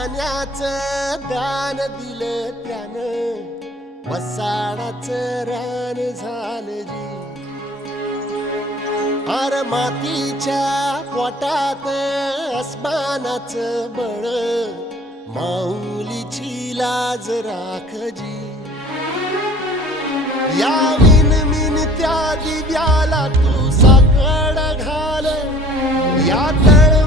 पाण्याचं दान दिलं त्यानं, वसाडाचं रान झालं जी. अर मातीच्या पोटात अस्मानाचं बळ, माऊलीची लाज राखजी. या विनमिन त्या दिव्याला तू साकड घाल, या तळ